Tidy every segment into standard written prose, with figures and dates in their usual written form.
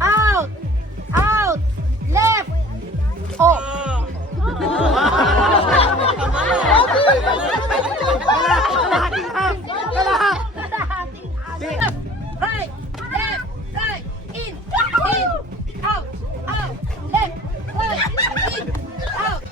Out! Out! Left! Oh! Right! Left! Right! In! Out! Out! Left! Right! In! Out!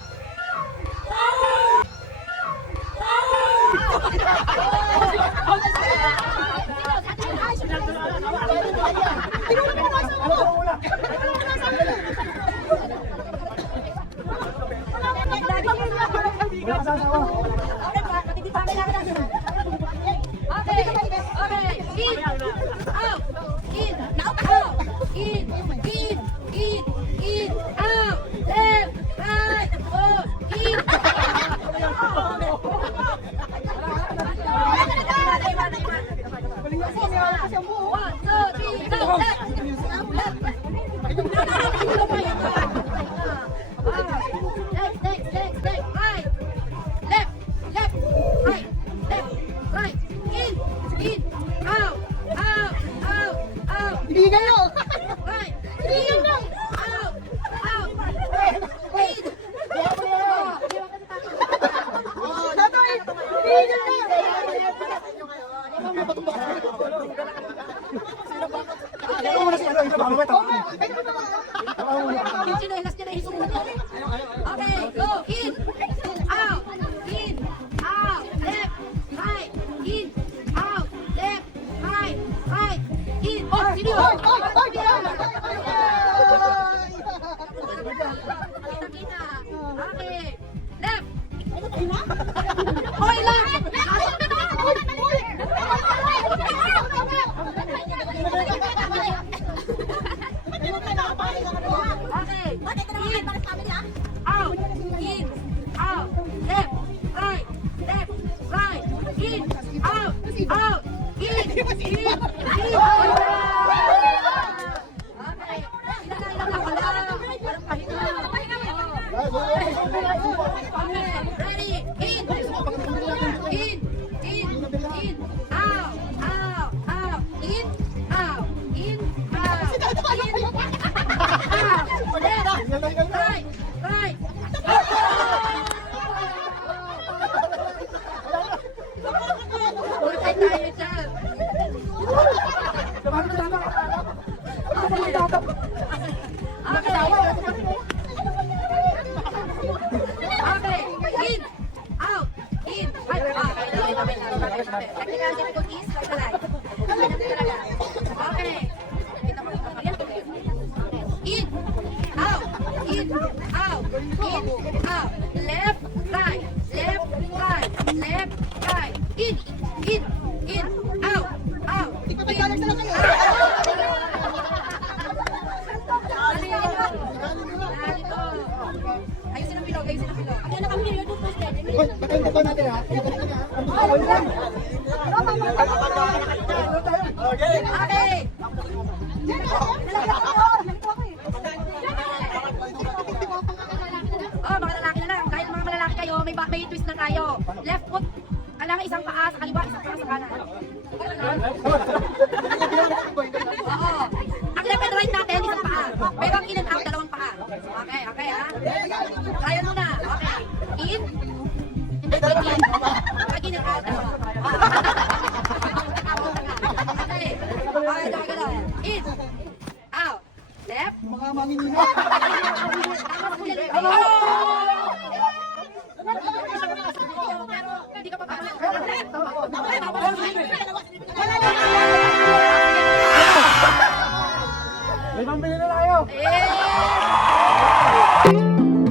Okay, go in, out, left, right, in, out, left, right, in. Oh, sino? Okay, left. Hoy lang. Out, in, out, left, right, in, out, in. Okay, ready, in, out, in, out, left, right. Ulay tayo dyan. Okay, in, out, in. Technical difficulties, okay. In, out, left, right, in, out, ayusin ang bilog. Ano na kami yung posted? Patay natin ha. Okay. Oh, mga lalaki na lang. Dahil mga malalaki kayo, may twist na tayo. Left foot, kailangan isang paa sa kaliwa, isang paa sa kanan. Oo. Ang left and right natin, isang paa. Pero ang in and out, dalawang paa. Okay ha. Kaya mo na. Okay. In. Pag in and out, dalawa. In. Out. Left. Mga manginina. Oh! Pero hindi ka pa May pambili na tayo. Eh!